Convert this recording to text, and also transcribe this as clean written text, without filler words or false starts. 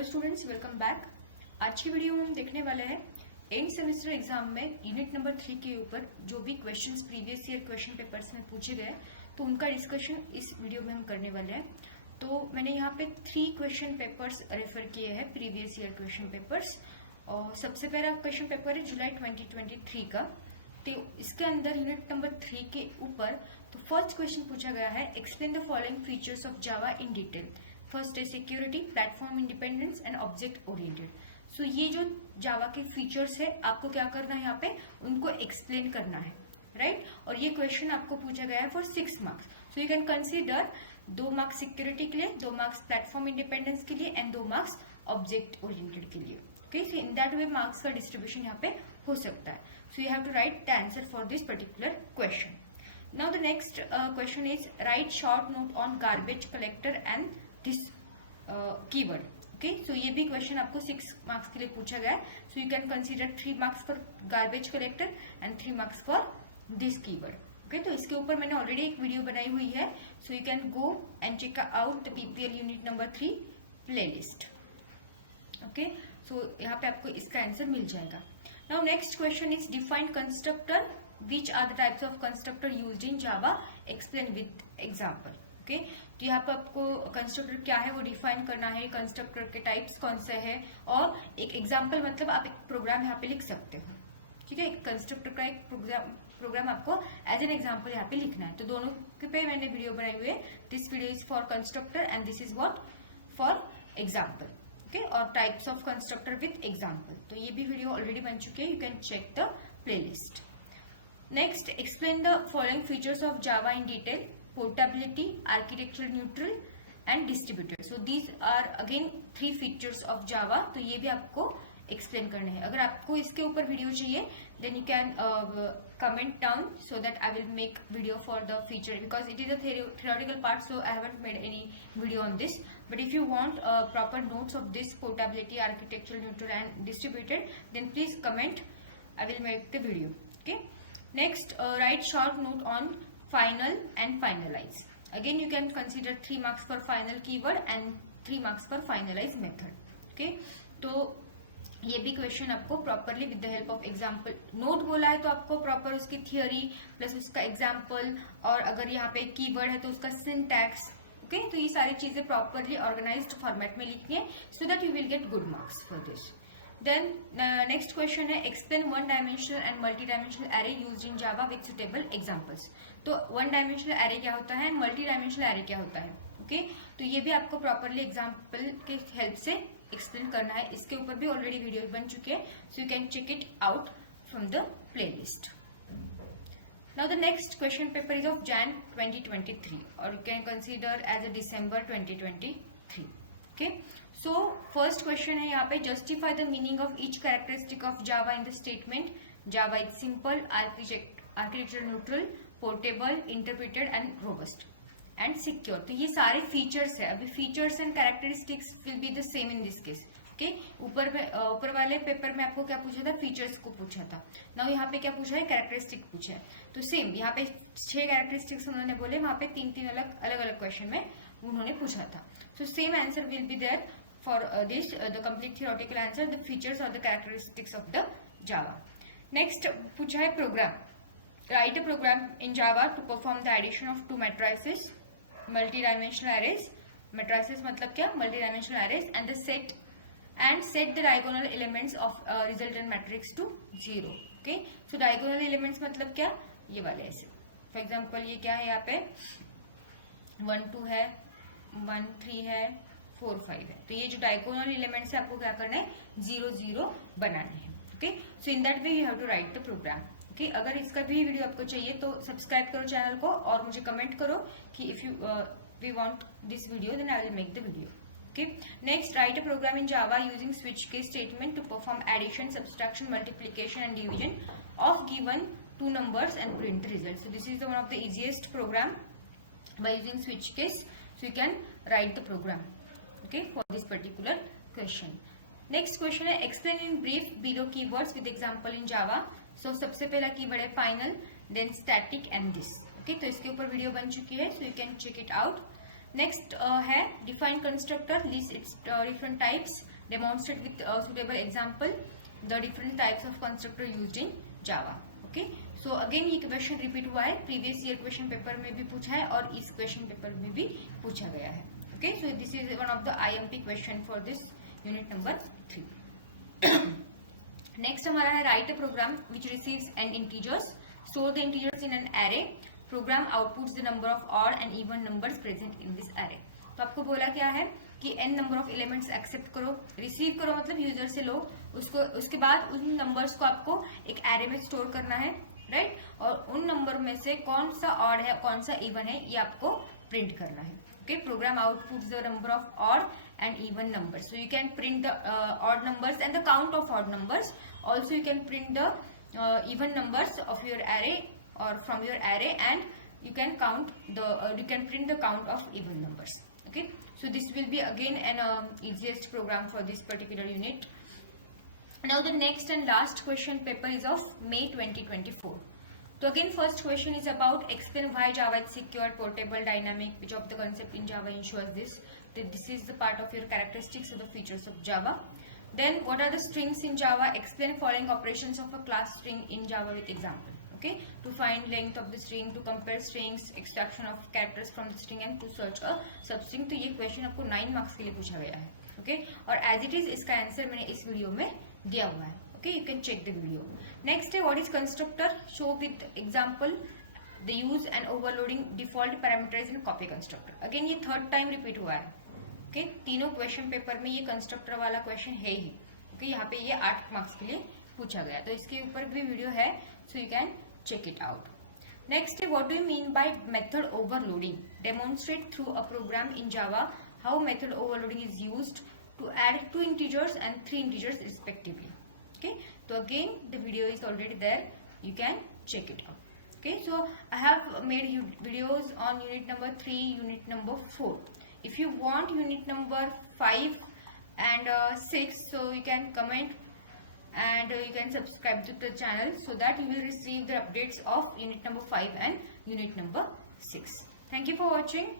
Hello students, welcome back. आज की video में हम देखने वाले हैं एंड सेमेस्टर एग्जाम में यूनिट नंबर 3 के ऊपर जो भी questions previous year question papers में पूछे गए तो उनका डिस्कशन इस वीडियो में हम करने वाले हैं। तो मैंने यहाँ पे 3 क्वेश्चन पेपर्स रेफर किए हैं, प्रीवियस ईयर क्वेश्चन पेपर्स। और सबसे पहला क्वेश्चन पेपर है जुलाई 2023 का। तो इसके अंदर यूनिट नंबर 3 के ऊपर तो फर्स्ट क्वेश्चन पूछा गया है, explain the following features of Java in detail. First है security, platform independence and object oriented. So ये जो जावा के फीचर्स है आपको क्या करना है, यहाँ पे उनको एक्सप्लेन करना है, राइट। और ये क्वेश्चन आपको पूछा गया है for 6 marks. So you can consider 2 marks security के लिए, 2 मार्क्स प्लेटफॉर्म इंडिपेंडेंस के लिए एंड 2 मार्क्स ऑब्जेक्ट ओरिएंटेड के लिए। Okay, so in that way marks का डिस्ट्रीब्यूशन यहाँ पे हो सकता है। So you have to write the answer for this particular question. Now the next question is write short note on garbage collector and this keyword. Okay, so ये भी question आपको 6 marks के लिए पूछा गया है। So you can consider 3 marks for garbage collector and 3 marks for this keyword. Okay, तो इसके ऊपर मैंने ऑलरेडी एक वीडियो बनाई हुई है। So you can go and check out the PPL unit number 3 playlist. Okay, so यहाँ पे आपको इसका आंसर मिल जाएगा। Now next question is define constructor, which are the types of constructor used in Java, explain with example. Okay, तो यहाँ पर आपको कंस्ट्रक्टर क्या है वो डिफाइन करना है, कंस्ट्रक्टर के टाइप्स कौन से हैं और एक एग्जांपल मतलब आप एक प्रोग्राम यहाँ पे लिख सकते हो। ठीक है, कंस्ट्रक्टर का एक प्रोग्राम आपको एज एन एग्जांपल यहाँ पे लिखना है। तो दोनों के पे मैंने वीडियो बनाई हुई है। This video is for constructor and this is what for example. Okay, और types of constructor with example, तो ये भी वीडियो ऑलरेडी बन चुकी है। You can check the playlist. Next, explain the following features of Java in detail. Portability, architecture neutral and distributed. So these are again 3 features of Java. तो ये भी आपको एक्सप्लेन करने हैं। अगर आपको इसके ऊपर वीडियो चाहिए then you can comment down so that I will make video for the feature, because it is a theoretical part, so I haven't made any video on this. But if you want proper notes of this portability, architecture neutral and distributed, then please comment. I will make the video. Okay. Next, write short note on final and finalize. Again you can consider 3 marks for final keyword and 3 marks for finalize method. Okay, तो ये भी question आपको properly with the help of example note बोला है तो आपको proper उसकी theory plus उसका एग्जांपल, और अगर यहाँ पे कीवर्ड है तो उसका सिंटैक्स। ओके, तो ये सारी चीजें प्रॉपरली ऑर्गेनाइज्ड फॉर्मेट में लिखनी है so that you will get good marks for this. Then next question है explain 1 dimensional and multi dimensional array used in Java with suitable examples. तो 1 डायमेंशनल एरे क्या होता है, मल्टी डायमेंशनल एरे क्या होता है। ओके, तो ये भी आपको प्रॉपरली एग्जांपल के हेल्प से एक्सप्लेन करना है। इसके ऊपर भी ऑलरेडी वीडियो बन चुके हैं, so you can check it out from the playlist. Now the next question paper is of Jan 2023 और you can consider as a December 2023। Okay, so first question है यहाँ पे, justify the meaning of each characteristic of Java in the statement. Java is simple, architecture neutral, portable, interpreted and robust and secure. तो ये सारे features है। अभी features and characteristics will be the same in this case. Okay, ऊपर वाले paper में आपको क्या पूछा था, फीचर्स को पूछा था। नाउ यहाँ पे क्या पूछा है, कैरेक्टरिस्टिक पूछा है। तो सेम यहाँ पे 6 कैरेक्टरिस्टिक्स उन्होंने बोले, वहां पे 3 अलग क्वेश्चन में उन्होंने पूछा था। So same answer will be there for this the complete theoretical answer, the features और the characteristics of the Java. Next पूछा है program, write a program in Java to perform the addition of 2 matrices, multi dimensional arrays. Matrices मतलब क्या, multi dimensional arrays and set the diagonal elements of resultant matrix to 0. Okay, so diagonal elements मतलब क्या, ये वाले ऐसे। For example ये क्या है, यहाँ पे 1 2 है, 1 3 है, 4 5 है। तो ये जो डायगोनल एलिमेंट्स है आपको क्या करना है, 0 0 बनाने हैं। Okay, so in that way you have to write the program. Okay, अगर इसका भी वीडियो आपको चाहिए तो सब्सक्राइब करो चैनल को और मुझे कमेंट करो कि if you we want this video then I will make the video. Okay. Next, write a program in Java using switch case statement to perform addition, subtraction, multiplication, and division of given 2 numbers and print the result. So this is the one of the easiest program by using switch case. So you can write the program. Okay, for this particular question. Next question है explain in brief below keywords with example in Java. So सबसे पहला keyword है final, then static and this. Okay, तो इसके ऊपर video बन चुकी है, so you can check it out. Next है define constructor, list its different types, demonstrate with suitable example the different types of constructor used in Java. Okay, so again ये question repeat हुआ है, previous year question paper में भी पूछा है और इस क्वेश्चन पेपर में भी पूछा गया है. Okay, so this is one of the IMP question for this unit number 3. Next हमारा है write a program which receives n integers, store the integers in an array, program outputs the number of odd and even numbers present in this array. तो आपको बोला क्या है कि n number of elements accept करो, receive करो मतलब user से लो उसको, उसके बाद उन नंबर्स को आपको एक एरे में स्टोर करना है, राइट, और उन नंबर में से कौन सा ऑड है कौन सा इवन है ये आपको प्रिंट करना है. Okay, program outputs the number of odd and even numbers, so you can print the odd numbers and the count of odd numbers, also you can print the even numbers of your array or from your array, and you can count the you can print the count of even numbers. Okay, so this will be again an easiest program for this particular unit. Now the next and last question paper is of May 2024. So again first question is about explain why Java is secure, portable, dynamic, which of the concept in Java ensures this. This is the part of your characteristics of the features of Java. Then what are the strings in Java, explain following operations of a class string in Java with example. Okay, to find length of the string, to compare strings, extraction of characters from the string and to search a substring. तो ये question आपको 9 marks के लिए पूछा गया है. Okay, और as it is इसका आंसर मैंने इस वीडियो में दिया हुआ है. Okay, you can check the video. Next है what is constructor, show with example the use and overloading default parameterise and copy constructor. Again ये थर्ड टाइम रिपीट हुआ है. ओके, तीनों क्वेश्चन पेपर में ये कंस्ट्रक्टर वाला क्वेश्चन है ही. Okay, यहाँ पे ये 8 मार्क्स के लिए पूछा गया, तो इसके ऊपर भी वीडियो है, so you can check it out. Next, what do you mean by method overloading? Demonstrate through a program in Java how method overloading is used to add 2 integers and 3 integers respectively. Okay, so again the video is already there, you can check it out. Okay, so I have made videos on unit number 3, unit number 4. If you want unit number 5 and 6, so you can comment and you can subscribe to the channel so that you will receive the updates of unit number 5 and unit number 6. Thank you for watching.